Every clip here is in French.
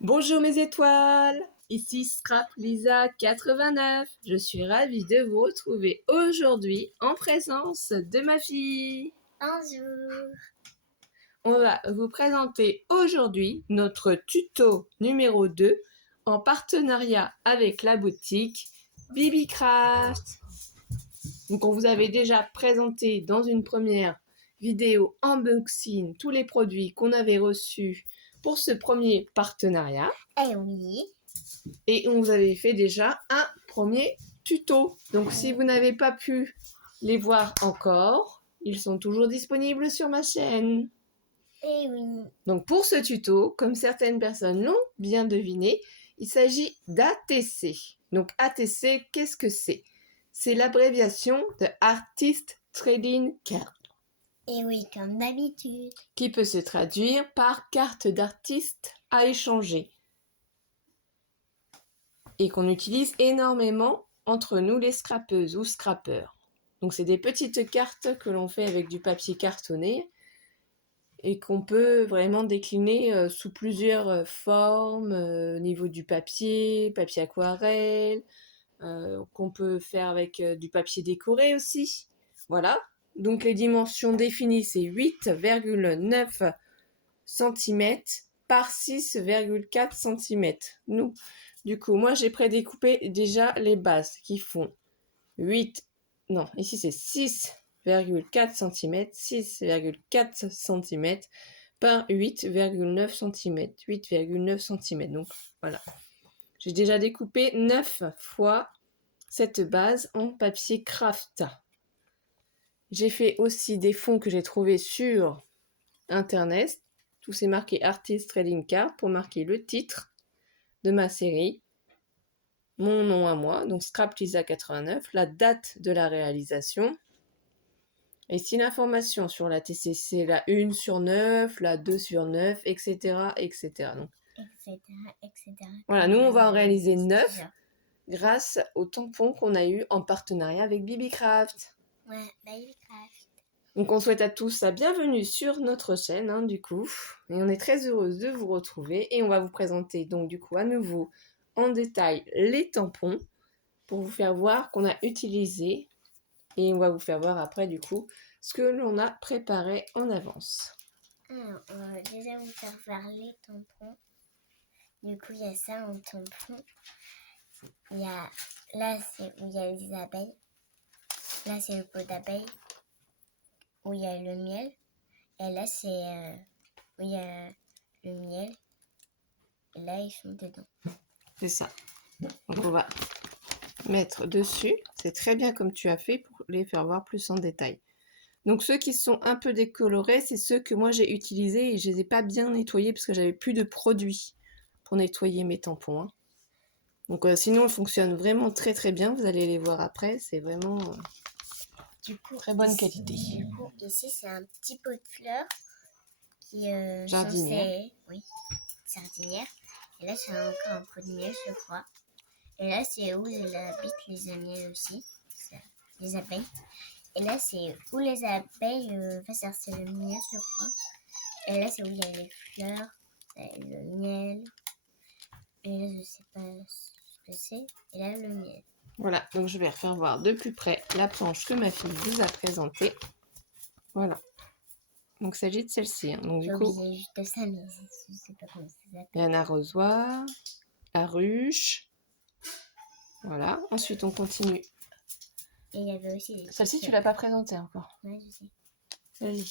Bonjour mes étoiles, ici Scrap Lisa 89. Je suis ravie de vous retrouver aujourd'hui en présence de ma fille. Bonjour. On va vous présenter aujourd'hui notre tuto numéro 2 en partenariat avec la boutique Bibicraft. Donc on vous avait déjà présenté dans une première vidéo unboxing tous les produits qu'on avait reçus pour ce premier partenariat. Eh oui. Et on vous avait fait déjà un premier tuto. Donc si vous n'avez pas pu les voir encore, ils sont toujours disponibles sur ma chaîne. Eh oui. Donc pour ce tuto, comme certaines personnes l'ont bien deviné, il s'agit d'ATC. Donc ATC, qu'est-ce que c'est? C'est l'abréviation de Artist Trading Card, Eh oui, comme d'habitude. qui peut se traduire par carte d'artiste à échanger, et qu'on utilise énormément entre nous les scrapeuses ou scrappeurs. Donc c'est des petites cartes que l'on fait avec du papier cartonné et qu'on peut vraiment décliner sous plusieurs formes, au niveau du papier aquarelle, qu'on peut faire avec du papier décoré aussi. Voilà. Donc les dimensions définies, c'est 8,9 cm par 6,4 cm. Nous, du coup, moi j'ai prédécoupé déjà les bases qui font 8, non, ici c'est 6,4 cm, 6,4 cm par 8,9 cm, 8,9 cm. Donc voilà, j'ai déjà découpé 9 fois cette base en papier craft. J'ai fait aussi des fonds que j'ai trouvés sur internet. Tout c'est marqué Artist Trading Card pour marquer le titre de ma série, mon nom à moi, donc Scrap Lisa 89, la date de la réalisation. Et si l'information sur la TCC, la 1 sur 9, la 2 sur 9, etc. etc. Donc, etc. voilà, nous on va en réaliser 9 grâce au tampon qu'on a eu en partenariat avec Bibicraft. Ouais, Bibicraft. Donc on souhaite à tous la bienvenue sur notre chaîne, du coup. Et on est très heureuse de vous retrouver. Et on va vous présenter donc du coup à nouveau en détail les tampons pour vous faire voir qu'on a utilisé. Et on va vous faire voir après du coup ce que l'on a préparé en avance. Alors, on va déjà vous faire voir les tampons. Du coup, il y a ça en tampon. Il y a, là, c'est où il y a les abeilles. Là, c'est le pot d'abeilles où il y a le miel. Et là, c'est où il y a le miel. Et là, ils sont dedans. C'est ça. Donc on va mettre dessus. C'est très bien comme tu as fait pour les faire voir plus en détail. Donc ceux qui sont un peu décolorés, c'est ceux que moi j'ai utilisés et je les ai pas bien nettoyés parce que j'avais plus de produits pour nettoyer mes tampons. Donc sinon, ils fonctionnent vraiment très très bien. Vous allez les voir après. C'est vraiment du coup, très bonne qualité. Du coup, ici, c'est un petit pot de fleurs qui est Jardinière. Oui, sardinière. Et là, c'est encore un pot de miel, je crois. Et là, c'est où habitent les miel aussi, les abeilles. Et là, c'est où les abeilles c'est le miel, je crois. Et là, c'est où il y a les fleurs, le miel. Et là, je sais pas ce que c'est. Et là, le miel. Voilà, donc je vais refaire voir de plus près la planche que ma fille vous a présentée. Voilà. Donc il s'agit de celle-ci. Donc du coup, juste ça, mais je sais pas comment ça s'appelle. il y a un arrosoir, la ruche. Voilà. Ensuite, on continue. Et il y avait aussi Celle-ci, tu l'as pas présentée encore. Ouais, je sais. Vas-y.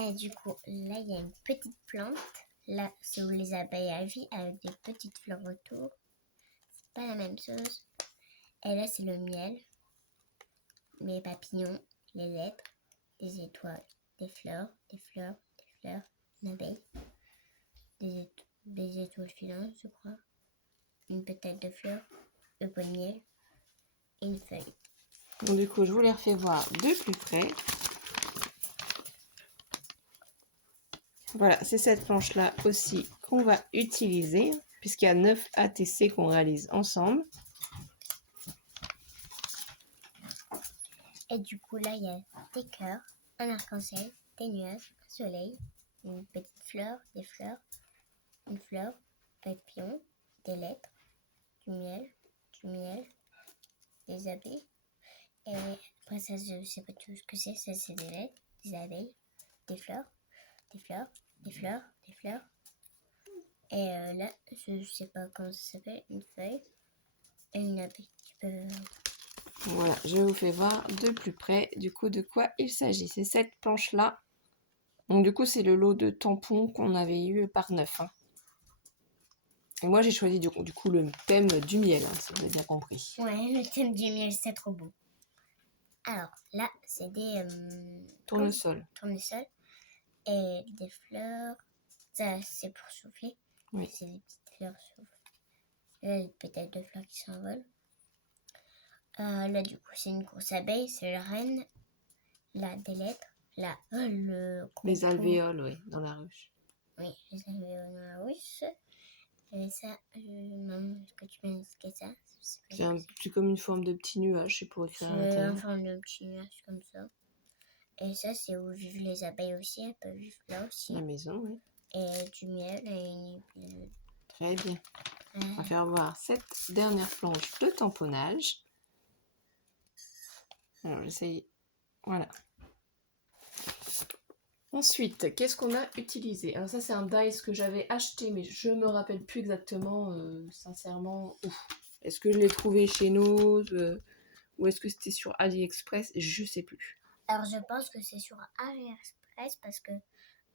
Et du coup, là, il y a une petite plante. Là, c'est où les abeilles vivent avec des petites fleurs autour. C'est pas la même chose. Et là, c'est le miel, les papillons, les lettres, des étoiles, des fleurs, une abeille, des étoiles filantes, je crois, une pétale de fleurs, le pot de miel et une feuille. Donc du coup, je vous les refais voir de plus près. Voilà, c'est cette planche-là aussi qu'on va utiliser, puisqu'il y a 9 ATC qu'on réalise ensemble. Et du coup, là, il y a des cœurs, un arc-en-ciel, des nuages, un soleil, une petite fleur, des fleurs, une fleur, papillons, des lettres, du miel, des abeilles. Et après ça, je sais pas tout ce que c'est. Ça, c'est des lettres, des abeilles, des fleurs, des fleurs, des fleurs, des fleurs. Et là, je sais pas comment ça s'appelle, une feuille et une abeille. Voilà, je vous fais voir de plus près du coup de quoi il s'agit. C'est cette planche-là. Donc du coup, c'est le lot de tampons qu'on avait eu par 9. Hein. Et moi, j'ai choisi du coup le thème du miel, hein, si vous avez bien compris. Ouais, le thème du miel, c'est trop beau. Alors là, c'est des Tournesol. tournesols et des fleurs. Ça, c'est pour souffler. Oui. C'est des petites fleurs soufflent. Là, peut-être deux fleurs qui s'envolent. Là, du coup, c'est une grosse abeille, c'est la reine. Là, des lettres. Là, le gros Les alvéoles, oui, dans la ruche. Oui, les alvéoles dans la ruche. Et ça, maman, est-ce que tu peux expliquer ça? C'est comme une forme de petit nuage, c'est pour écrire à C'est l'intérieur. une forme de petit nuage comme ça. Et ça, c'est où vivent les abeilles aussi. Elles peuvent vivre là aussi. La maison, oui. Et du miel et Très bien. On va faire voir cette dernière planche de tamponnage. Alors, j'essaye. Voilà. Ensuite, qu'est-ce qu'on a utilisé? Alors ça, c'est un dice que j'avais acheté, mais je me rappelle plus exactement, sincèrement, où. Est-ce que je l'ai trouvé chez nous ou est-ce que c'était sur AliExpress? Je sais plus. Alors, je pense que c'est sur AliExpress parce que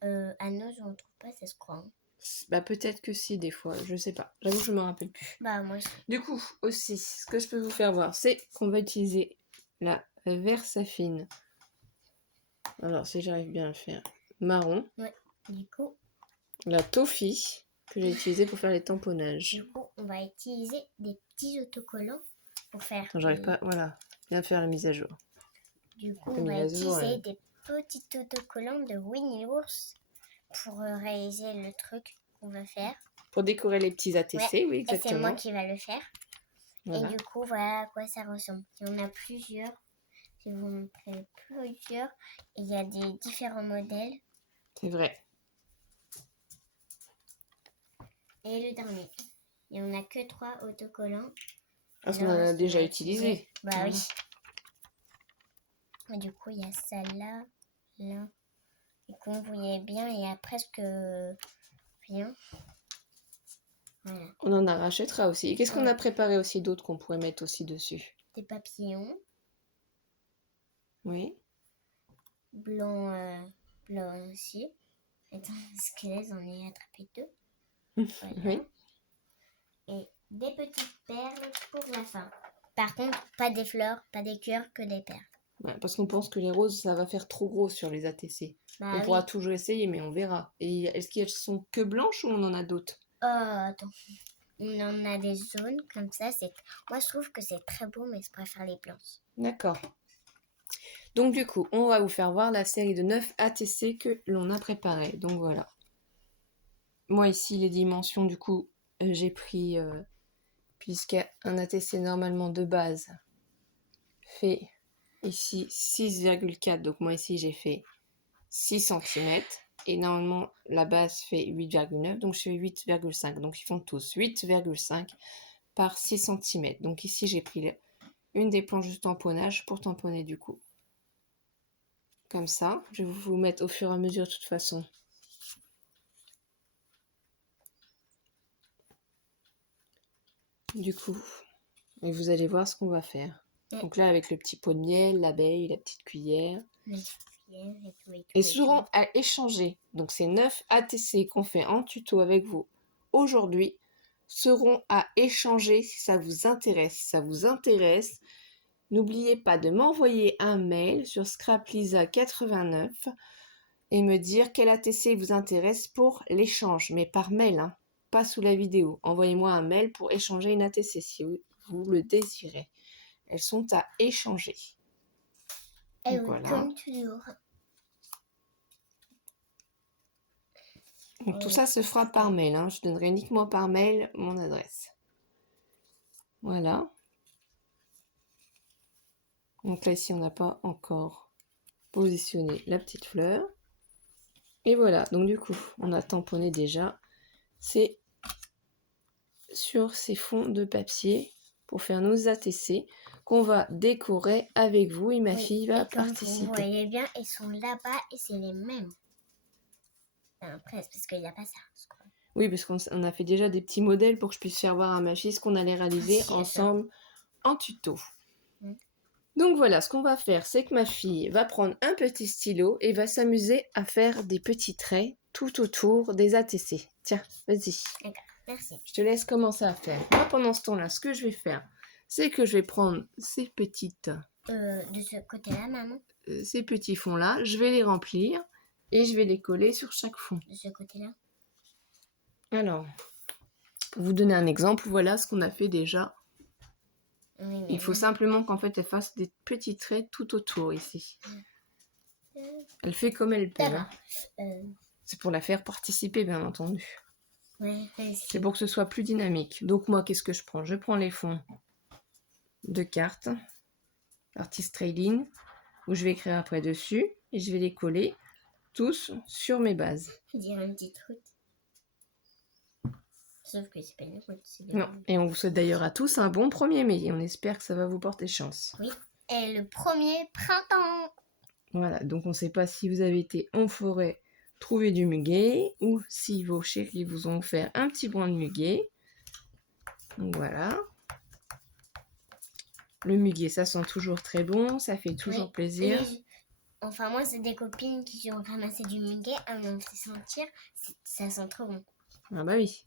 à nous, on ne trouve pas, ça se croit. Hein. Bah peut-être que si, des fois, je sais pas. J'avoue que je me rappelle plus. Bah, moi aussi. Du coup, aussi, ce que je peux vous faire voir, c'est qu'on va utiliser la Versafine. Alors, si j'arrive bien à le faire, marron. Ouais, du coup. La Toffee, que j'ai utilisée pour faire les tamponnages. Du coup, on va utiliser des petits autocollants pour faire... Attends, j'arrive pas, voilà, bien faire la mise à jour. Du coup, on va utiliser des petits autocollants de Winnie l'ours pour réaliser le truc qu'on va faire. Pour décorer les petits ATC, ouais, oui, exactement. Et c'est moi qui va le faire. Voilà. Et du coup, voilà à quoi ça ressemble. Il y en a plusieurs. Je vais vous montrer plusieurs. Il y a des différents modèles. C'est vrai. Et le dernier. Il n'y en a que 3 autocollants. Parce qu'on en a déjà utilisé. Bah oui. Et du coup, il y a ça là, là. Et qu'on voyait bien, il y a presque rien. Voilà. On en rachètera aussi. Et qu'est-ce qu'on a préparé aussi d'autre qu'on pourrait mettre aussi dessus? Des papillons. Oui. Blanc, blanc aussi. Attends, parce que là, j'en ai attrapé 2. Voilà. Oui. Et des petites perles pour la fin. Par contre, pas des fleurs, pas des cœurs, que des perles. Ouais, parce qu'on pense que les roses, ça va faire trop gros sur les ATC. Bah, on pourra toujours essayer, mais on verra. Et est-ce qu'elles sont que blanches ou on en a d'autres? Attends. On en a des jaunes comme ça. Moi, je trouve que c'est très beau, mais je préfère les blanches. D'accord. Donc du coup, on va vous faire voir la série de 9 ATC que l'on a préparé. Donc voilà. Moi ici, les dimensions, du coup, j'ai pris, puisqu'un ATC normalement de base fait ici 6,4. Donc moi ici, j'ai fait 6 cm. Et normalement, la base fait 8,9. Donc je fais 8,5. Donc ils font tous 8,5 par 6 cm. Donc ici, j'ai pris une des planches de tamponnage pour tamponner du coup. Comme ça, je vais vous mettre au fur et à mesure de toute façon. Du coup, et vous allez voir ce qu'on va faire. Ouais. Donc là, avec le petit pot de miel, l'abeille, la petite cuillère. Et seront à échanger. Donc ces 9 ATC qu'on fait en tuto avec vous aujourd'hui seront à échanger si ça vous intéresse. Si ça vous intéresse, n'oubliez pas de m'envoyer un mail sur scraplisa89 et me dire quel ATC vous intéresse pour l'échange, mais par mail, hein, pas sous la vidéo. Envoyez-moi un mail pour échanger une ATC si vous le désirez. Elles sont à échanger. Et oui, voilà. Comme toujours. Donc, tout ça se fera par mail. Hein. Je donnerai uniquement par mail mon adresse. Voilà. Donc là, ici, on n'a pas encore positionné la petite fleur. Et voilà. Donc du coup, on a tamponné déjà ces sur ces fonds de papier pour faire nos ATC qu'on va décorer avec vous et ma fille va et comme vous participer. voyez bien, ils sont là-bas et c'est les mêmes. Enfin, presque, parce qu'il n'y a pas ça, je crois. Oui, parce qu'on a fait déjà des petits modèles pour que je puisse faire voir à ma fille ce qu'on allait réaliser Si, ensemble en tuto. Mm. Donc voilà, ce qu'on va faire, c'est que ma fille va prendre un petit stylo et va s'amuser à faire des petits traits tout autour des ATC. Tiens, vas-y. D'accord, merci. Je te laisse commencer à faire. Moi, pendant ce temps-là, ce que je vais faire, c'est que je vais prendre ces De ce côté-là, maman. ces petits fonds-là, je vais les remplir et je vais les coller sur chaque fond. De ce côté-là. Alors, pour vous donner un exemple, voilà ce qu'on a fait déjà. Oui, Il faut simplement qu'en fait, elle fasse des petits traits tout autour ici. Elle fait comme elle peut. D'accord. C'est pour la faire participer, bien entendu. Ouais, C'est pour que ce soit plus dynamique. Donc moi, qu'est-ce que je prends? Je prends les fonds de cartes, Artist Trading, où je vais écrire après dessus, et je vais les coller tous sur mes bases. Je dirais une petite route. Sauf que c'est pas une route, c'est Non. Et on vous souhaite d'ailleurs à tous un bon 1er mai, et on espère que ça va vous porter chance. Oui, et le premier printemps. Voilà, donc on ne sait pas si vous avez été en forêt trouver du muguet, ou si vos chéris vous ont offert un petit brin de muguet. Donc voilà. Le muguet, ça sent toujours très bon, ça fait toujours plaisir. Enfin, moi, c'est des copines qui ont ramassé du muguet, elles m'ont fait sentir, ça sent trop bon. Ah bah oui.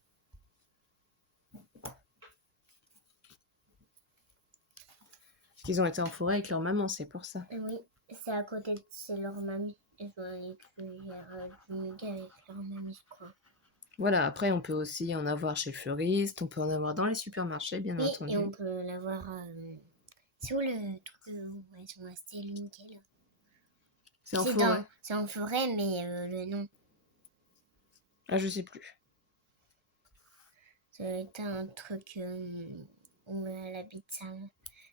Ils ont été en forêt avec leur maman, c'est pour ça. Oui, c'est à côté c'est leur mamie. Ils ont allé cueillir du muguet avec leur mamie, je crois. Voilà, après on peut aussi en avoir chez le fleuriste, on peut en avoir dans les supermarchés, bien entendu. Et on peut l'avoir... c'est où le truc où elles sont restées le muguet, là? C'est en forêt. C'est en forêt, mais le nom. Ah, je sais plus. Ça a été un truc où elle habite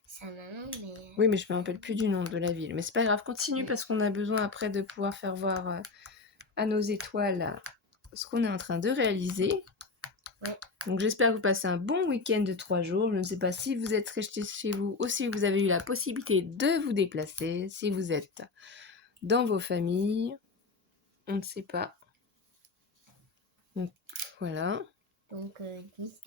sa maman, mais... Oui, mais je me rappelle plus du nom de la ville. Mais c'est pas grave, continue parce qu'on a besoin après de pouvoir faire voir à nos étoiles ce qu'on est en train de réaliser. Ouais. Donc j'espère que vous passez un bon week-end de 3 jours. Je ne sais pas si vous êtes resté chez vous ou si vous avez eu la possibilité de vous déplacer, si vous êtes dans vos familles. On ne sait pas. Donc voilà. Donc,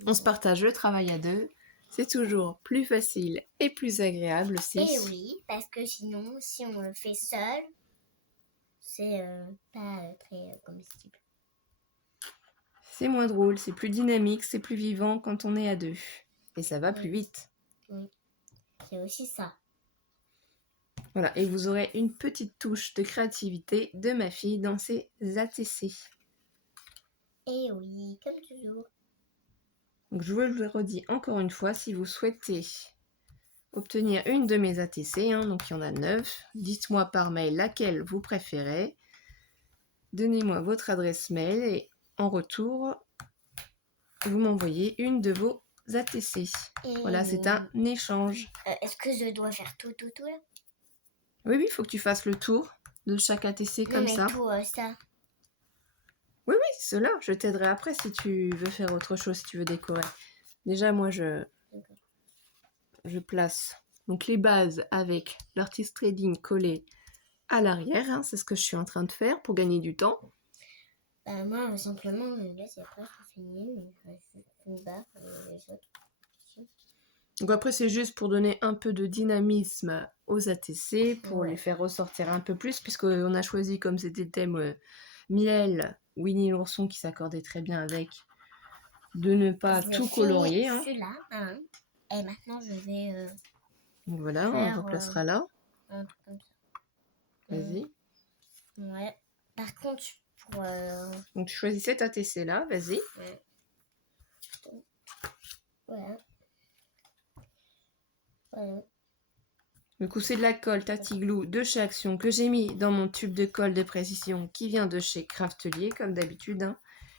on se partage le travail à deux. C'est toujours plus facile et plus agréable aussi. Et oui, parce que sinon, si on le fait seul, c'est pas très comestible. C'est moins drôle, c'est plus dynamique, c'est plus vivant quand on est à deux. Et ça va plus vite. Oui, c'est aussi ça. Voilà, et vous aurez une petite touche de créativité de ma fille dans ses ATC. Et oui, comme toujours. Donc je vous le redis encore une fois, si vous souhaitez obtenir une de mes ATC, donc il y en a 9, dites-moi par mail laquelle vous préférez. Donnez-moi votre adresse mail et en retour, vous m'envoyez une de vos ATC. Voilà, c'est un échange. Est-ce que je dois faire tout là? Oui, il faut que tu fasses le tour de chaque ATC comme ça. Tout ça. Oui, cela, je t'aiderai après si tu veux faire autre chose, si tu veux décorer. Déjà, moi, je place donc les bases avec l'artist trading collé à l'arrière. C'est ce que je suis en train de faire pour gagner du temps. Moi, simplement, là, c'est presque fini. Une barre les autres. Donc après, c'est juste pour donner un peu de dynamisme aux ATC, pour les faire ressortir un peu plus, puisqu'on a choisi, comme c'était le thème Miel, Winnie l'ourson, qui s'accordait très bien avec, de ne pas tout colorier. Celui-là, et maintenant, je vais... Donc voilà, on le replacera là. Un truc comme ça. Vas-y. Ouais. Par contre, pour... Donc tu choisis cet ATC là, vas-y. Ouais. Voilà. Du coup, c'est de la colle Tatiglou de chez Action que j'ai mis dans mon tube de colle de précision qui vient de chez Craftelier, comme d'habitude.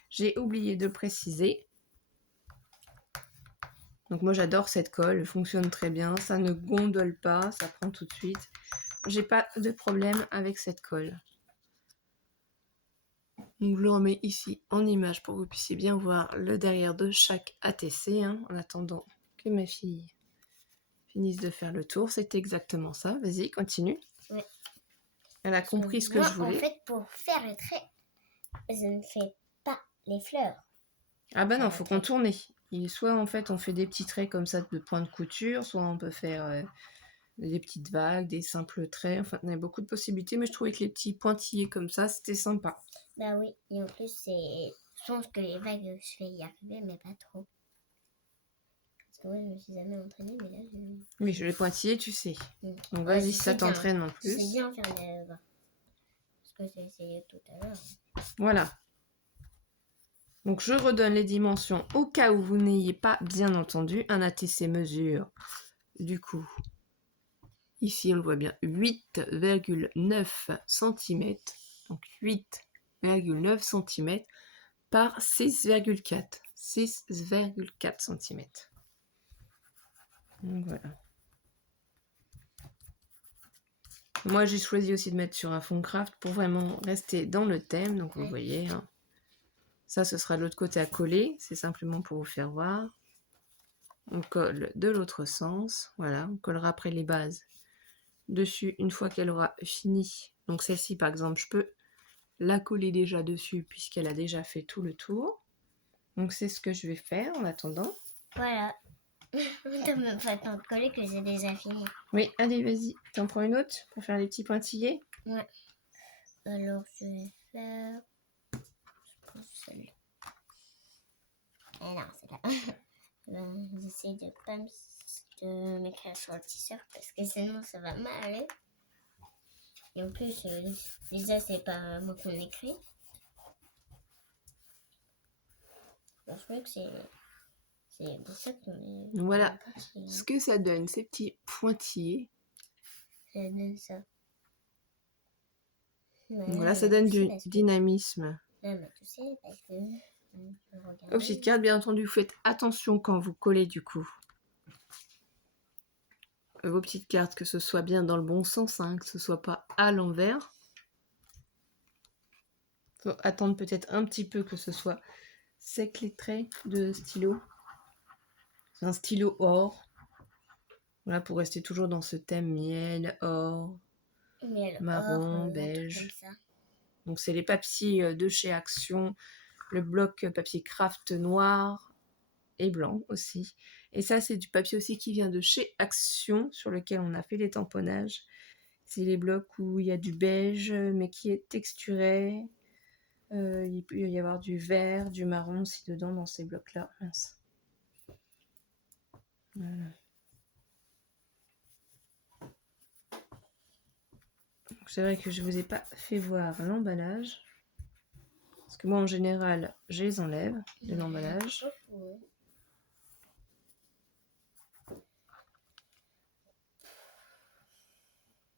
J'ai oublié de préciser. Donc moi, j'adore cette colle, elle fonctionne très bien, ça ne gondole pas, ça prend tout de suite. J'ai pas de problème avec cette colle. Donc, je le remets ici en image pour que vous puissiez bien voir le derrière de chaque ATC, hein, en attendant que ma fille finisse de faire le tour. C'est exactement ça. Vas-y, continue. Ouais. Elle a compris ce que je voulais. En fait, pour faire le trait, je ne fais pas les fleurs. Ah bah non, faut contourner. Et soit en fait on fait des petits traits comme ça de point de couture, soit on peut faire des petites vagues, des simples traits. Enfin, il y a beaucoup de possibilités, mais je trouvais que les petits pointillés comme ça, c'était sympa. Bah oui, et en plus, je pense que les vagues, je vais y arriver, mais pas trop. Parce que moi, je me suis jamais entraînée, mais là, Oui, je les pointillés, tu sais. Mm. Donc Ouais, vas-y, si ça t'entraîne en plus. C'est bien faire des vagues. Parce que j'ai essayé tout à l'heure. Voilà. Donc je redonne les dimensions au cas où vous n'ayez pas bien entendu. Un ATC mesure, du coup, ici on le voit bien, 8,9 cm. Donc 8,9 cm par 6,4 cm. Donc voilà. Moi j'ai choisi aussi de mettre sur un fond craft pour vraiment rester dans le thème. Donc vous voyez, hein. Ça ce sera de l'autre côté à coller. C'est simplement pour vous faire voir. On colle de l'autre sens. Voilà, on collera après les bases dessus une fois qu'elle aura fini. Donc celle-ci par exemple, je peux la coller déjà dessus puisqu'elle a déjà fait tout le tour. Donc c'est ce que je vais faire en attendant. Voilà. T'as même pas tant de coller que j'ai déjà fini. Oui, allez, vas-y. T'en prends une autre pour faire les petits pointillés? Ouais. Alors, je vais faire... Je pense celle-là. Non, c'est là. J'essaie de pas m'écrire sur le t-shirt parce que sinon ça va mal aller. Et en plus, déjà, c'est pas moi qu'on écrit. Je crois que c'est pour ça qu'on est... Voilà ce que ça donne, ces petits pointillés. Ça donne ça. Ouais, voilà, ça donne du dynamisme. Là, mais tu sais, parce que... Aux petites cartes, bien entendu, vous faites attention quand vous collez du coup vos petites cartes, que ce soit bien dans le bon sens, hein, que ce soit pas à l'envers. Faut attendre peut-être un petit peu que ce soit sec les traits de stylo. C'est un stylo or. Voilà, pour rester toujours dans ce thème miel, or, marron, beige. Donc c'est les papiers de chez Action, le bloc papier craft noir et blanc aussi. Et ça c'est du papier aussi qui vient de chez Action, sur lequel on a fait les tamponnages. C'est les blocs où il y a du beige mais qui est texturé. Il peut y avoir du vert, du marron aussi dedans dans ces blocs là. Mince. Voilà. C'est vrai que je vous ai pas fait voir l'emballage. Parce que moi, en général, je les enlève de l'emballage.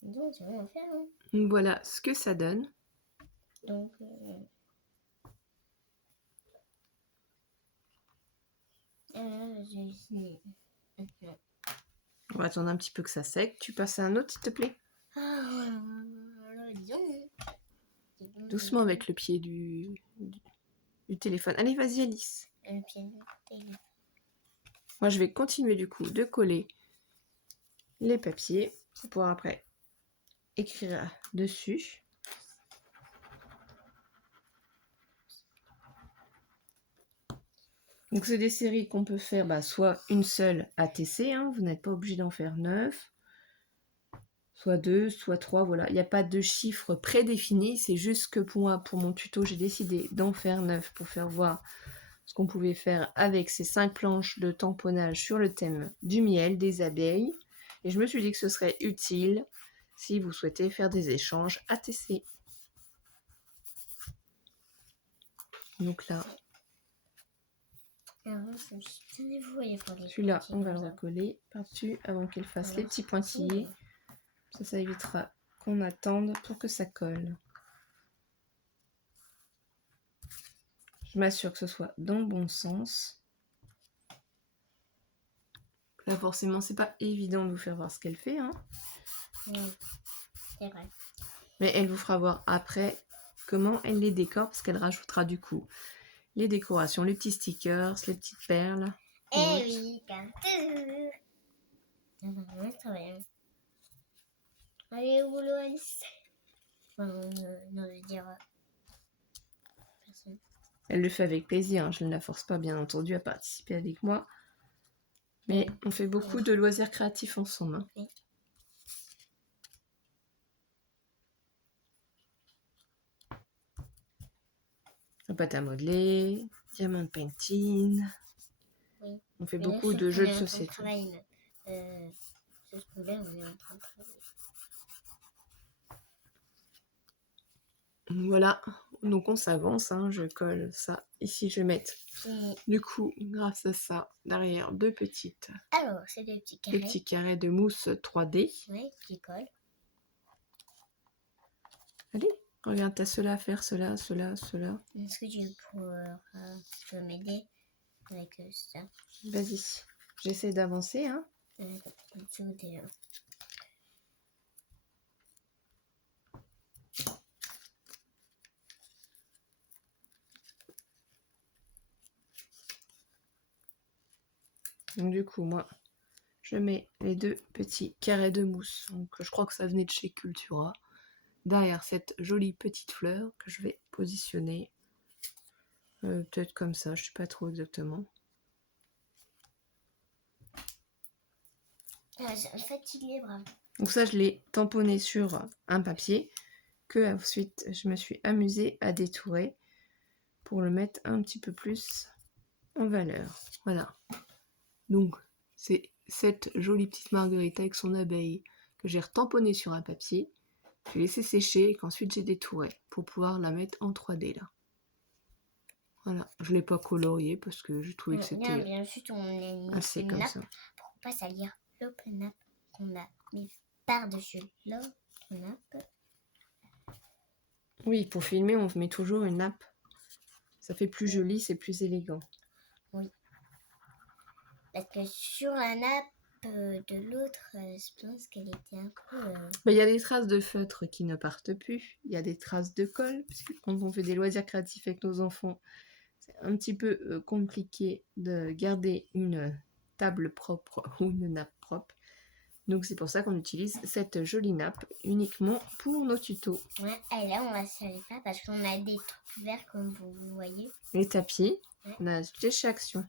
Donc, c'est rien à faire. Hein. Donc, voilà ce que ça donne. Donc, j'ai fini. On va attendre un petit peu que ça sèche. Tu passes à un autre, s'il te plaît. Doucement avec le pied du téléphone. Allez, vas-y, Alice. Le pied du téléphone. Moi, je vais continuer du coup de coller les papiers pour pouvoir après écrire dessus. Donc, c'est des séries qu'on peut faire soit une seule ATC, hein, vous n'êtes pas obligé d'en faire 9, soit 2, soit 3, voilà. Il n'y a pas de chiffre prédéfini, c'est juste que pour moi, pour mon tuto, j'ai décidé d'en faire 9 pour faire voir ce qu'on pouvait faire avec ces 5 planches de tamponnage sur le thème du miel, des abeilles. Et je me suis dit que ce serait utile si vous souhaitez faire des échanges ATC. Donc là, celui-là, on va le recoller par-dessus avant qu'elle fasse les petits pointillés. Ça évitera qu'on attende pour que ça colle. Je m'assure que ce soit dans le bon sens. Là, forcément, c'est pas évident de vous faire voir ce qu'elle fait. Hein. Oui, c'est vrai. Mais elle vous fera voir après comment elle les décore, parce qu'elle rajoutera du coup les décorations, les petits stickers, les petites perles. Eh autres. oui, carton. Ça va bien. Allez, au boulot, Alice. Enfin, non, je veux dire, personne. Elle le fait avec plaisir, hein. Je ne la force pas bien entendu à participer avec moi. Mais Oui. on fait beaucoup de loisirs créatifs ensemble. Hein. Oui. La pâte à modeler, diamant painting. Oui. On fait Mais là, beaucoup sauf de qu'on jeux est de en train société. travailler, ce coup-là, on est en train de travailler. Voilà, donc on s'avance, hein. Je colle ça. Ici, je vais mettre, Et du coup, grâce à ça, derrière deux alors, c'est des petits des carrés. petits carrés de mousse 3D. Oui, qui collent. Allez, regarde, t'as cela à faire, cela, cela, cela. Est-ce que tu peux m'aider avec ça? Vas-y, j'essaie d'avancer, hein. Dessous déjà. Donc du coup, moi, je mets les deux petits carrés de mousse. Donc je crois que ça venait de chez Cultura. Derrière cette jolie petite fleur que je vais positionner. Peut-être comme ça, je sais pas trop exactement. En fait, il est brave. Donc ça, je l'ai tamponné sur un papier que ensuite je me suis amusée à détourer pour le mettre un petit peu plus en valeur. Voilà. Donc c'est cette jolie petite marguerite avec son abeille que j'ai retamponnée sur un papier. J'ai laissé sécher et qu'ensuite j'ai détouré pour pouvoir la mettre en 3D là. Voilà, je l'ai pas colorié parce que je trouvais que c'était Bien ensuite, on a mis assez une comme nappe ça. pour pas salir l'autre nappe qu'on a mis par-dessus l'autre nappe. Oui, pour filmer, on met toujours une nappe. Ça fait plus joli, c'est plus élégant. Oui. Parce que sur la nappe de l'autre, je pense qu'elle était un peu... Il y a des traces de feutre qui ne partent plus. Il y a des traces de colle. Parce que quand on fait des loisirs créatifs avec nos enfants, c'est un petit peu compliqué de garder une table propre ou une nappe propre. Donc c'est pour ça qu'on utilise cette jolie nappe uniquement pour nos tutos. Ouais, et là, on la salit pas parce qu'on a des trucs verts comme vous voyez. Les tapis, Ouais. on a acheté chez Action.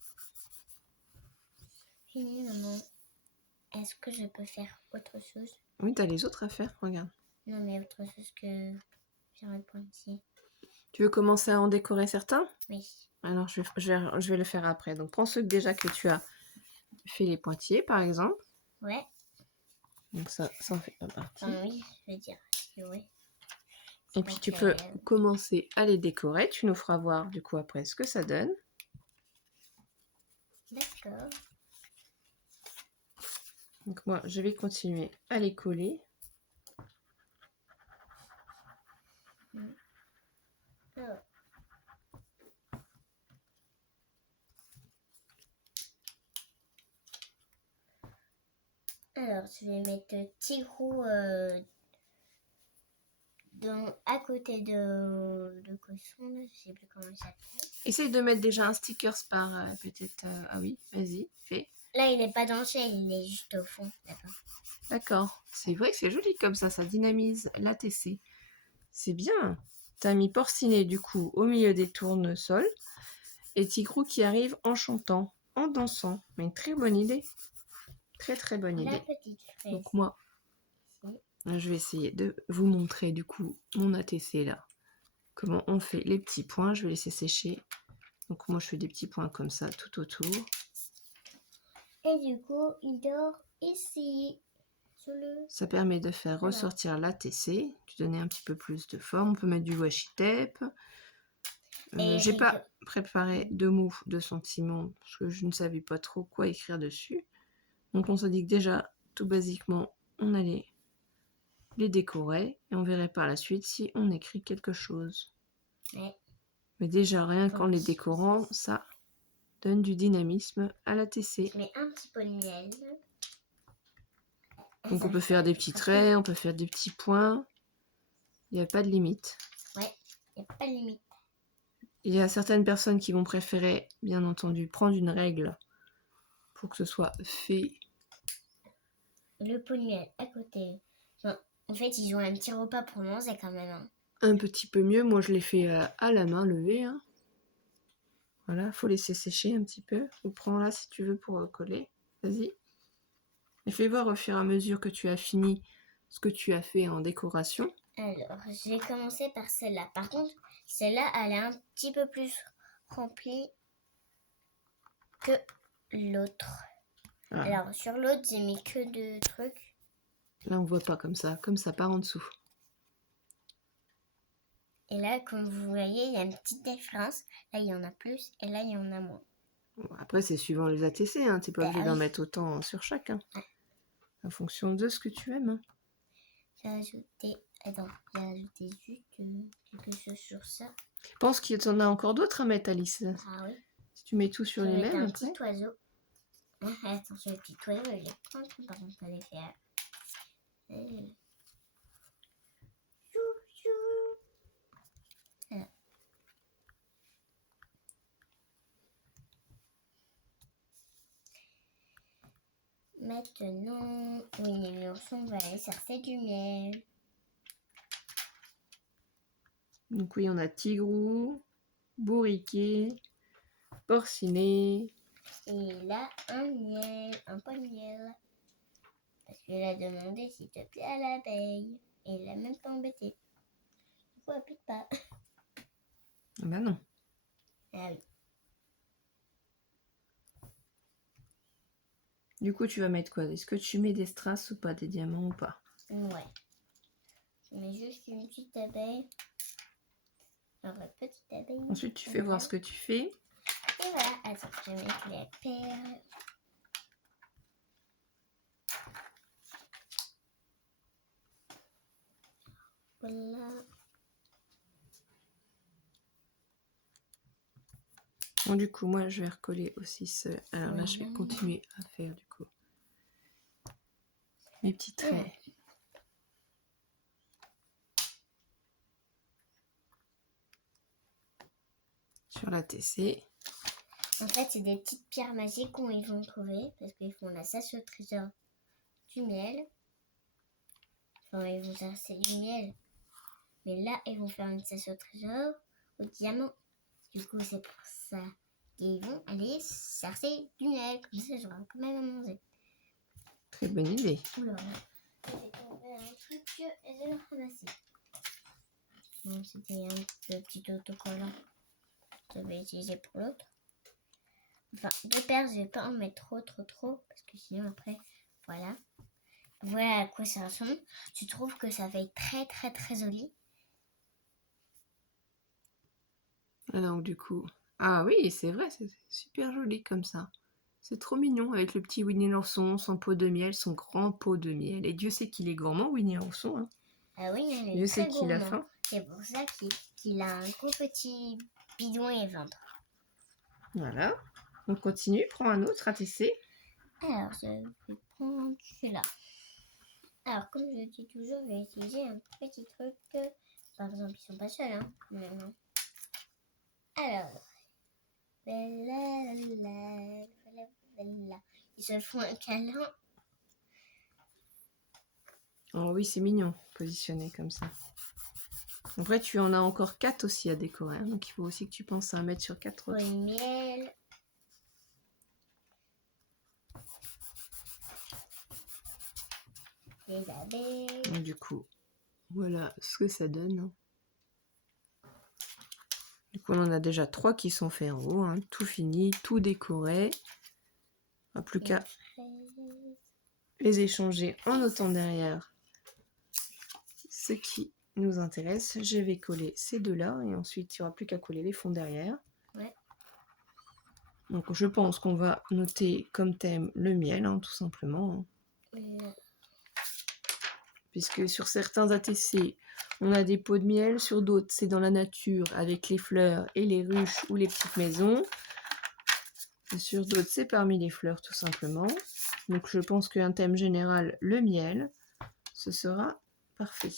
Fini, maman. Est-ce que je peux faire autre chose? Oui, t'as les autres à faire, regarde. Non, mais autre chose que faire le pointier. Tu veux commencer à en décorer certains? Oui. Alors je vais le faire après. Donc prends ceux déjà que tu as fait les pointillés par exemple. Ouais. Donc ça en fait pas partie. Enfin, oui, je veux dire. Oui. Et puis tu peux commencer à les décorer. Tu nous feras voir du coup après ce que ça donne. D'accord. Donc moi je vais continuer à les coller. Oh. Alors, je vais mettre Tigrou à côté de cochon, là, je sais plus comment il s'appelle. Essaye de mettre déjà un sticker par peut-être... ah oui, vas-y, fais. Là, il n'est pas dans le ciel, il est juste au fond. D'accord. D'accord. C'est vrai que c'est joli comme ça dynamise l'ATC. C'est bien. T'as mis Porcinet du coup au milieu des tournesols et Tigrou qui arrive en chantant, en dansant. Mais une très bonne idée. Très très bonne La idée. petite fraise. Donc moi, je vais essayer de vous montrer du coup mon ATC là. Comment on fait les petits points. Je vais laisser sécher. Donc moi je fais des petits points comme ça tout autour. Et du coup, il dort ici. Sur le... Ça permet de faire ressortir l'ATC, de donner un petit peu plus de forme. On peut mettre du washi tape. J'ai pas préparé de mots de sentiment parce que je ne savais pas trop quoi écrire dessus. Donc on s'est dit que déjà, tout basiquement, on allait les décorer et on verrait par la suite si on écrit quelque chose. Ouais. Mais déjà, rien qu'en les décorant, ça donne du dynamisme à l'ATC. Je mets un petit peu de miel. Donc on peut faire des petits traits, on peut faire des petits points. Il n'y a pas de limite. Ouais. Il n'y a pas de limite. Il y a certaines personnes qui vont préférer, bien entendu, prendre une règle pour que ce soit fait. Le pot de miel à côté. Bon, en fait, ils ont un petit repas pour manger quand même. Hein. Un petit peu mieux. Moi, je l'ai fait à la main levée. Hein. Voilà, faut laisser sécher un petit peu. Ou prends là si tu veux pour coller. Vas-y. Et fais voir au fur et à mesure que tu as fini ce que tu as fait en décoration. Alors, je vais commencer par celle-là. Par contre, celle-là, elle est un petit peu plus remplie que l'autre. Ah. Alors, sur l'autre, j'ai mis que deux trucs. Là, on voit pas comme ça par en dessous. Et là, comme vous voyez, il y a une petite différence. Là, il y en a plus et là, il y en a moins. Bon, après, c'est suivant les ATC, hein. T'es pas obligé d'en oui. mettre autant sur chacun. Ouais. En fonction de ce que tu aimes. Hein. J'ai rajouté... Attends, j'ai rajouté juste quelque chose sur ça. Je pense qu'il y en a encore d'autres à mettre, Alice. Ah oui. Si tu mets tout sur les mêmes. un après. petit oiseau. Attention, le petit oiseau, il est pas par contre à les faire. Voilà. Maintenant, oui, l'ourson va aller chercher du miel. Donc oui, on a tigrou, bourriquet, porcinet. Et là, un miel, un pot de miel. Parce qu'il a demandé s'il te plaît à l'abeille. Et il l'a même pas embêté. Du coup, elle pique pas. Bah non. Ah oui. Du coup, tu vas mettre quoi? Est-ce que tu mets des strass ou pas? Des diamants ou pas? Ouais. Je mets juste une petite abeille. Alors, petite abeille. Ensuite, tu fais voir ce que tu fais. Et voilà. Attends, je vais mettre les perles. Voilà. Bon, du coup, moi, je vais recoller aussi ce... Alors là, je vais continuer à faire, du coup, mes petits traits. Sur la TC. En fait, c'est des petites pierres magiques qu'ils vont trouver. Parce qu'ils font la chasse au trésor du miel. Enfin, ils vont chercher du miel. Mais là, ils vont faire une chasse au trésor au diamant. Du coup, c'est pour ça qu'ils vont aller chercher du miel. Comme ça, j'aurai quand même à manger. Très bonne idée. Oula, j'ai trouvé un truc et je l'ai ramassé. Bon, c'était un petit autocollant que je vais utiliser pour l'autre. Enfin, deux paires, je vais pas en mettre trop. Parce que sinon, après, voilà. Voilà à quoi ça ressemble. Je trouve que ça va être très joli. Alors, du coup... Ah oui, c'est vrai, c'est super joli comme ça. C'est trop mignon, avec le petit Winnie l'ourson, son pot de miel, son grand pot de miel. Et Dieu sait qu'il est gourmand, Winnie l'ourson. Hein. Ah oui, il est Dieu très sait qu'il a gourmand. faim. C'est pour ça qu'il a un gros petit bidon et ventre. Voilà. On continue, prends un autre ATC. Alors, je vais prendre celui-là. Alors, comme je dis toujours, je vais utiliser un petit truc. Par exemple, ils sont pas seuls, hein, quand même. Hein. Alors, voilà. Ils se font un câlin. Oh oui, c'est mignon, positionné comme ça. Après, tu en as encore 4 aussi à décorer. Hein, donc, il faut aussi que tu penses à en mettre sur 4 autres. Le miel. Les abeilles. Donc, du coup, voilà ce que ça donne. Hein. Du coup, on en a déjà 3 qui sont faits en haut. Hein, tout fini, tout décoré. Il n'y a plus qu'à les échanger en notant derrière ce qui nous intéresse. Je vais coller ces deux-là et ensuite, il n'y aura plus qu'à coller les fonds derrière. Ouais. Donc, je pense qu'on va noter comme thème le miel, hein, tout simplement. Puisque sur certains ATC, on a des pots de miel, sur d'autres, c'est dans la nature avec les fleurs et les ruches ou les petites maisons. Et sur d'autres, c'est parmi les fleurs, tout simplement. Donc, je pense qu'un thème général, le miel, ce sera parfait.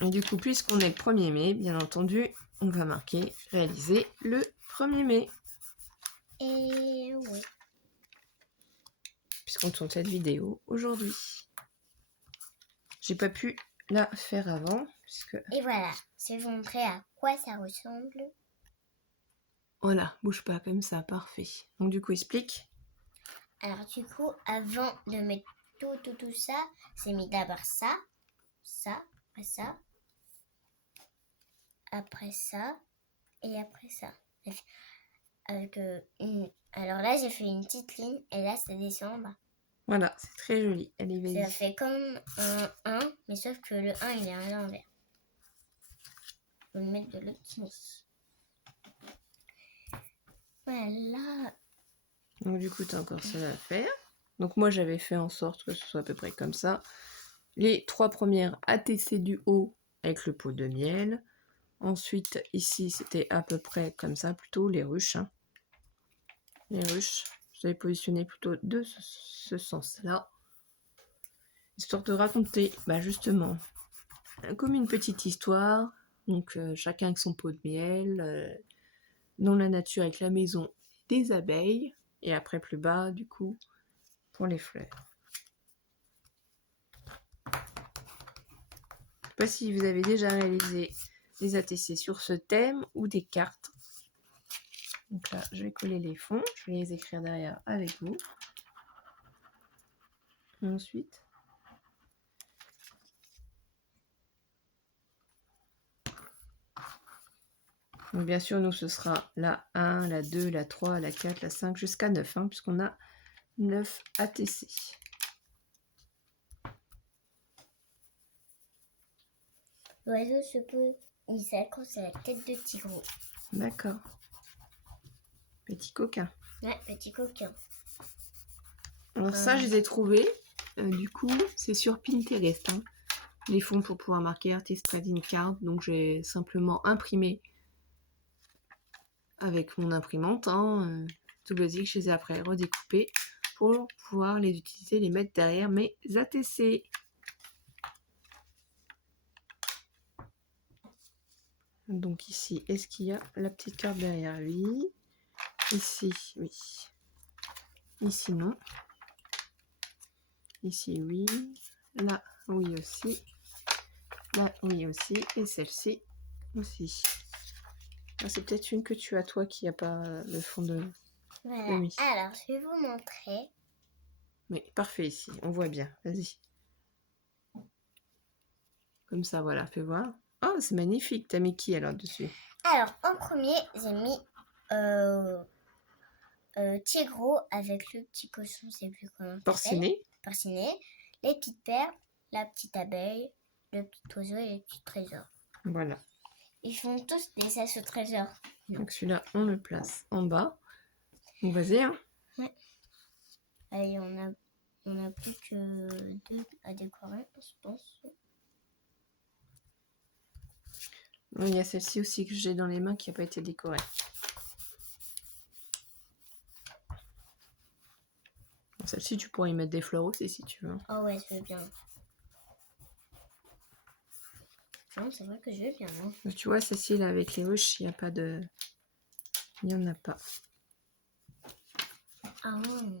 Et du coup, puisqu'on est le 1er mai, bien entendu, on va marquer réaliser le 1er mai. Et oui. Puisqu'on tourne cette vidéo aujourd'hui. J'ai pas pu la faire avant, puisque... Et voilà, je vais vous montrer à quoi ça ressemble. Voilà, bouge pas comme ça, parfait. Donc du coup, explique. Alors du coup, avant de mettre tout ça, j'ai mis d'abord ça, après ça, et après ça. Avec Alors là, j'ai fait une petite ligne, et là, ça descend en bas. Voilà, c'est très joli. Allez, vas-y. Ça fait comme un 1, mais sauf que le 1, il est à l'envers. Je vais le mettre de l'autre côté. Voilà. Donc du coup, tu as encore ça à faire. Donc moi, j'avais fait en sorte que ce soit à peu près comme ça. Les 3 premières ATC du haut avec le pot de miel. Ensuite, ici, c'était à peu près comme ça, plutôt les ruches. Hein. Les ruches, je l'avais positionné plutôt de ce sens-là. Histoire de raconter, justement, comme une petite histoire. Donc, chacun avec son pot de miel, dans la nature avec la maison des abeilles. Et après, plus bas, du coup, pour les fleurs. Je ne sais pas si vous avez déjà réalisé des ATC sur ce thème ou des cartes. Donc là, je vais coller les fonds. Je vais les écrire derrière avec vous. Et ensuite... Donc bien sûr, nous, ce sera la 1, la 2, la 3, la 4, la 5, jusqu'à 9, hein, puisqu'on a 9 ATC. L'oiseau se pose, il s'accroche à la tête de Tigro. D'accord. Petit coquin. Ouais, petit coquin. Alors ça, je les ai trouvés. Du coup, c'est sur Pinterest. Hein. Les fonds pour pouvoir marquer Artist Trading Card. Donc j'ai simplement imprimé avec mon imprimante. Hein, tout basique, je les ai après redécoupés pour pouvoir les utiliser, les mettre derrière mes ATC. Donc ici, est-ce qu'il y a la petite carte derrière? Oui. Ici, oui. Ici, non. Ici, oui. Là, oui aussi. Là, oui aussi. Et celle-ci aussi. Ah, c'est peut-être une que tu as, toi, qui n'a pas le fond de... Voilà. Oui. Alors, je vais vous montrer. Oui, parfait ici. On voit bien. Vas-y. Comme ça, voilà. Fais voir. Oh, c'est magnifique. T'as mis qui, alors, dessus? Alors, en premier, j'ai mis Tigro avec le petit cochon, je sais plus comment ça s'appelle. Porcinet. Les petites perles, la petite abeille, le petit oiseau et les petits trésors. Voilà. Ils font tous des as au trésor. Donc celui-là, on le place en bas. Donc vas-y, hein. Ouais. Allez, on a plus que 2 à décorer, je pense. Il y a celle-ci aussi que j'ai dans les mains qui n'a pas été décorée. Celle-ci, tu pourrais y mettre des fleurs aussi si tu veux. Oh ouais, je veux bien. Non, c'est vrai que je veux bien. Hein. Tu vois, celle-ci, là, avec les ruches, il n'y a pas de... Il n'y en a pas. Ah ouais.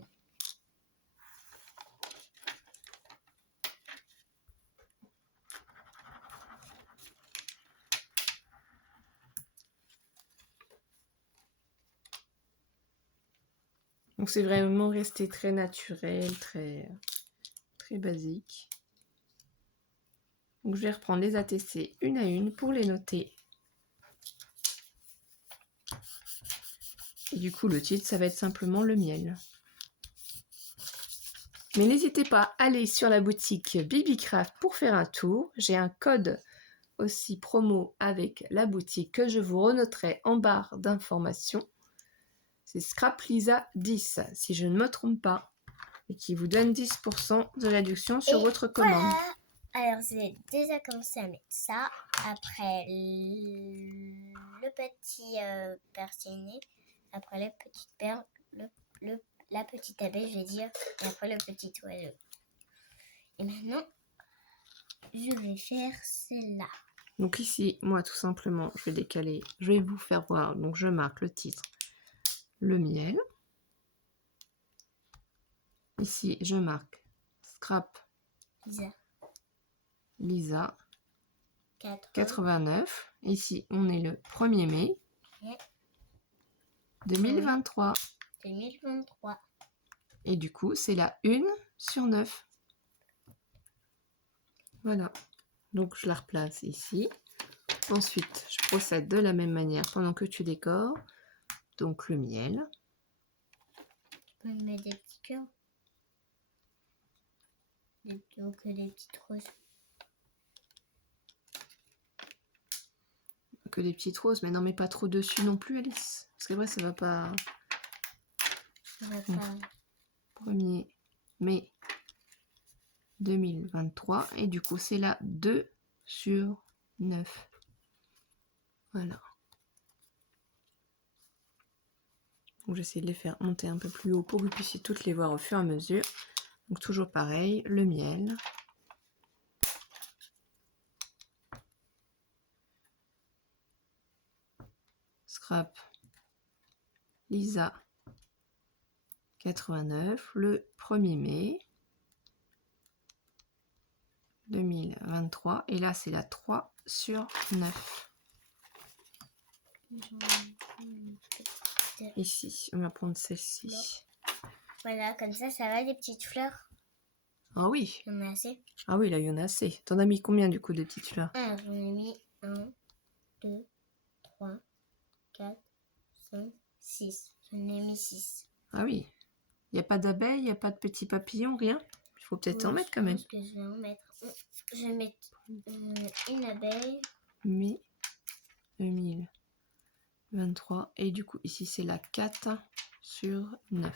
Donc c'est vraiment resté très naturel, très basique. Donc je vais reprendre les ATC une à une pour les noter. Et du coup le titre ça va être simplement le miel. Mais n'hésitez pas à aller sur la boutique Bibicraft pour faire un tour. J'ai un code aussi promo avec la boutique que je vous renoterai en barre d'informations. C'est Scraplisa 10 si je ne me trompe pas. Et qui vous donne 10% de réduction sur votre commande. Voilà. Alors, j'ai déjà commencé à mettre ça. Après, le petit persienné. Après, les petites perles. La petite abeille, je vais dire. Et après, le petit oiseau. Et maintenant, je vais faire celle-là. Donc ici, moi tout simplement, je vais décaler, je vais vous faire voir. Donc je marque le titre, le miel. Ici, je marque Scrap Lisa 89. Ici, on est le 1er mai 2023. 2023. Et du coup, c'est la 1/9. Voilà. Donc, je la replace ici. Ensuite, je procède de la même manière pendant que tu décores. Donc, le miel. Tu peux me mettre des petits cœurs. Donc, des petites roses. Que des petites roses, mais n'en mets pas trop dessus non plus, Alice. Parce qu'après, ça va pas... Ça va pas. 1er mai 2023. Et du coup, c'est la 2/9. Voilà. Donc, j'essaie de les faire monter un peu plus haut pour que vous puissiez toutes les voir au fur et à mesure. Donc, toujours pareil, le miel. Scrap Lisa 89, le 1er mai 2023. Et là, c'est la 3/9. Ici, on va prendre celle-ci. Voilà, comme ça va des petites fleurs. Ah oui. J'en ai assez. Ah oui, là, il y en a assez. T'en as mis combien du coup de petites fleurs? Ah, j'en ai mis 1, 2, 3, 4, 5, 6. J'en ai mis 6. Ah oui. Il n'y a pas d'abeilles, il n'y a pas de petits papillons, rien? Il faut peut-être en mettre quand même. Je pense que je vais en mettre. Je vais mettre une abeille. Mai 2023. Et du coup, ici, c'est la 4/9.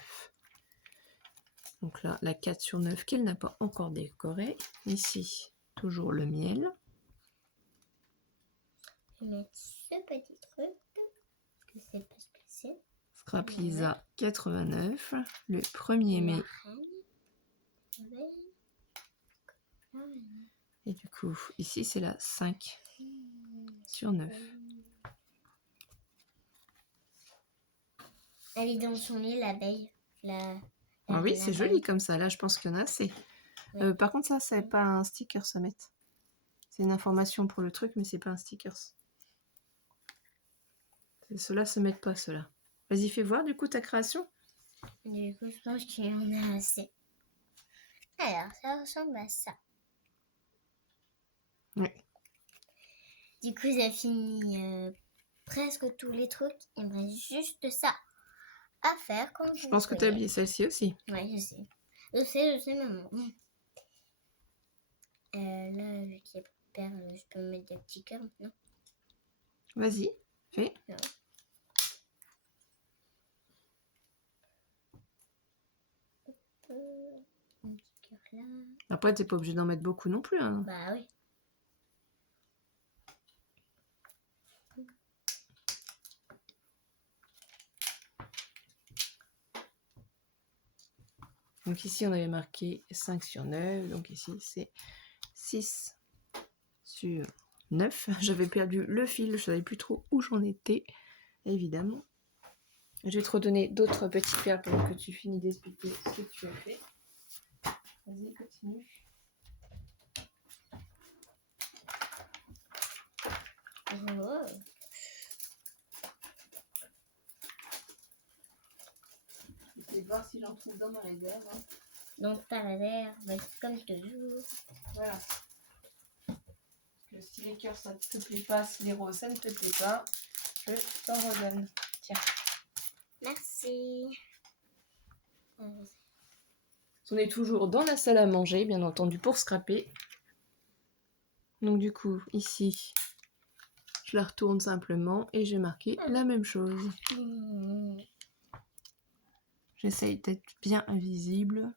Donc là, la 4/9 qu'elle n'a pas encore décorée. Ici, toujours le miel. Je vais mettre ce petit truc. Je sais pas ce que c'est. Scrap Lisa 89. Le 1er mai. Et du coup, ici, c'est la 5/9. Elle est dans son lit, l'abeille. Ah oui, c'est joli comme ça. Là, je pense qu'il y en a assez. Ouais. Par contre, ça, c'est pas un sticker à mettre. C'est une information pour le truc, mais c'est pas un sticker. Ceux-là se mettent pas, ceux-là. Vas-y, fais voir du coup ta création. Du coup, je pense qu'il y en a assez. Alors, ça ressemble à ça. Oui. Du coup, j'ai fini presque tous les trucs. Il me reste juste ça à faire. Comme je pense que tu as oublié celle-ci aussi. Oui, je sais. Je sais, maman. Là, vu qu'il y a plus de perles, je peux mettre des petits cœurs maintenant. Vas-y, fais. Non. Un petit cœur là. Après, t'es pas obligé d'en mettre beaucoup non plus. Hein. Bah oui. Donc ici, on avait marqué 5/9. Donc ici, c'est 6/9. J'avais perdu le fil. Je savais plus trop où j'en étais. Évidemment. Je vais te redonner d'autres petits perles pendant que tu finis d'expliquer ce que tu as fait. Vas-y, continue. Oh. Je vais voir si j'en trouve dans ma réserve. Hein. Donc ta réserve, comme toujours. Voilà. Parce que si les cœurs ça ne te plaît pas, si les roses ça ne te plaît pas, je t'en redonne. Tiens. Merci. On est toujours dans la salle à manger, bien entendu, pour scraper. Donc du coup, ici, je la retourne simplement et j'ai marqué la même chose. J'essaye d'être bien visible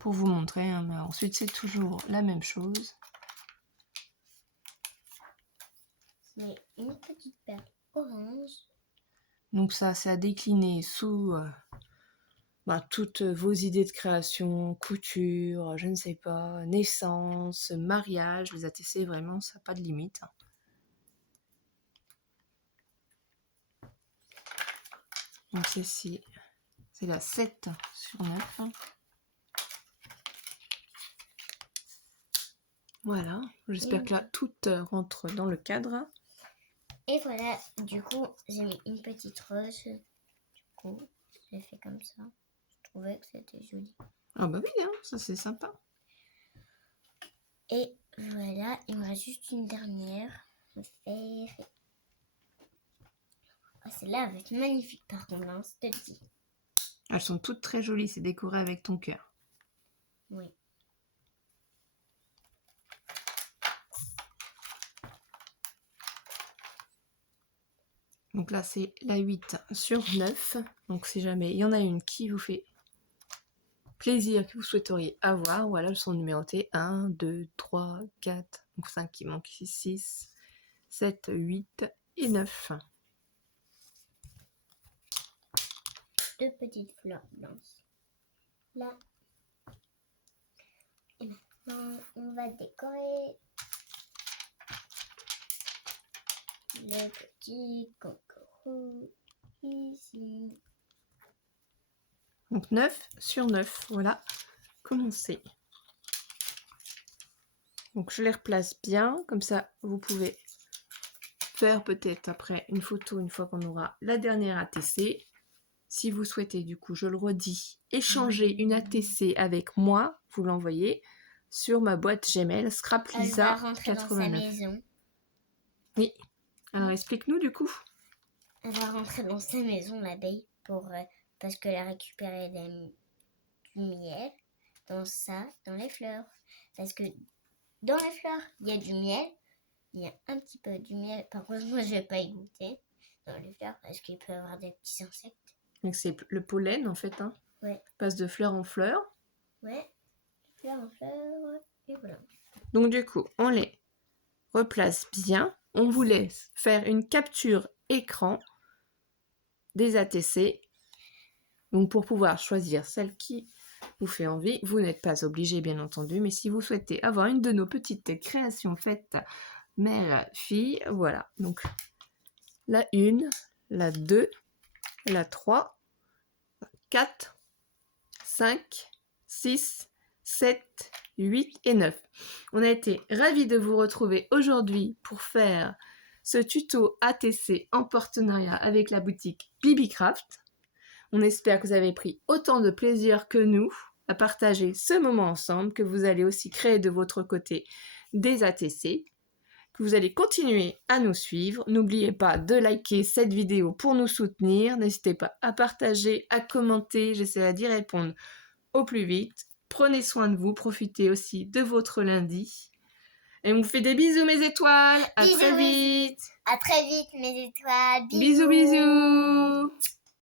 pour vous montrer, hein, mais ensuite c'est toujours la même chose. C'est une petite perle orange. Donc ça, c'est à décliner sous toutes vos idées de création, couture, je ne sais pas, naissance, mariage, les ATC, vraiment, ça n'a pas de limite. Donc ceci, c'est la 7 sur 9. Voilà, j'espère que là, tout rentre dans le cadre. Et voilà, du coup, j'ai mis une petite rose. Du coup, j'ai fait comme ça. Je trouvais que c'était joli. Ah bah oui, hein, ça c'est sympa. Et voilà, il me reste juste une dernière à faire. Oh, celle-là va être magnifique par contre, hein, je te le dis. Elles sont toutes très jolies, c'est décoré avec ton cœur. Oui. Donc là, c'est la 8 sur 9. Donc si jamais il y en a une qui vous fait plaisir, que vous souhaiteriez avoir, voilà, elles sont numérotées 1, 2, 3, 4, donc 5 qui manquent ici, 6, 7, 8 et 9. Deux petites fleurs blanches. Là. Et maintenant, on va décorer le petit kangourou ici. Donc 9 sur 9, voilà, commencez. Donc je les replace bien, comme ça vous pouvez faire peut-être après une photo une fois qu'on aura la dernière ATC. Si vous souhaitez, du coup, je le redis, échanger une ATC avec moi, vous l'envoyez sur ma boîte Gmail, Elle va scraplisa rentrer dans sa 89. maison. Oui. Alors explique-nous du coup. Elle va rentrer dans sa maison, l'abeille, parce qu'elle a récupéré du miel dans les fleurs. Parce que dans les fleurs, il y a du miel. Il y a un petit peu du miel. Par contre, moi, je vais pas y goûter dans les fleurs parce qu'il peut y avoir des petits insectes. Donc c'est le pollen en fait, hein. Ouais. Passe de fleur en fleur. Ouais. Fleur en fleur. Et voilà. Donc du coup, on les replace bien. On vous laisse faire une capture écran des ATC. Donc pour pouvoir choisir celle qui vous fait envie, vous n'êtes pas obligé bien entendu, mais si vous souhaitez avoir une de nos petites créations faites mère-fille, voilà. Donc la 1, la 2, la 3, 4, 5, 6, 7, 8 et 9. On a été ravis de vous retrouver aujourd'hui pour faire ce tuto ATC en partenariat avec la boutique Bibicraft. On espère que vous avez pris autant de plaisir que nous à partager ce moment ensemble, que vous allez aussi créer de votre côté des ATC, que vous allez continuer à nous suivre. N'oubliez pas de liker cette vidéo pour nous soutenir. N'hésitez pas à partager, à commenter. J'essaierai d'y répondre au plus vite. Prenez soin de vous. Profitez aussi de votre lundi. Et on vous fait des bisous mes étoiles. À Bisous, très vite. À très vite, mes étoiles. Bisous, bisous.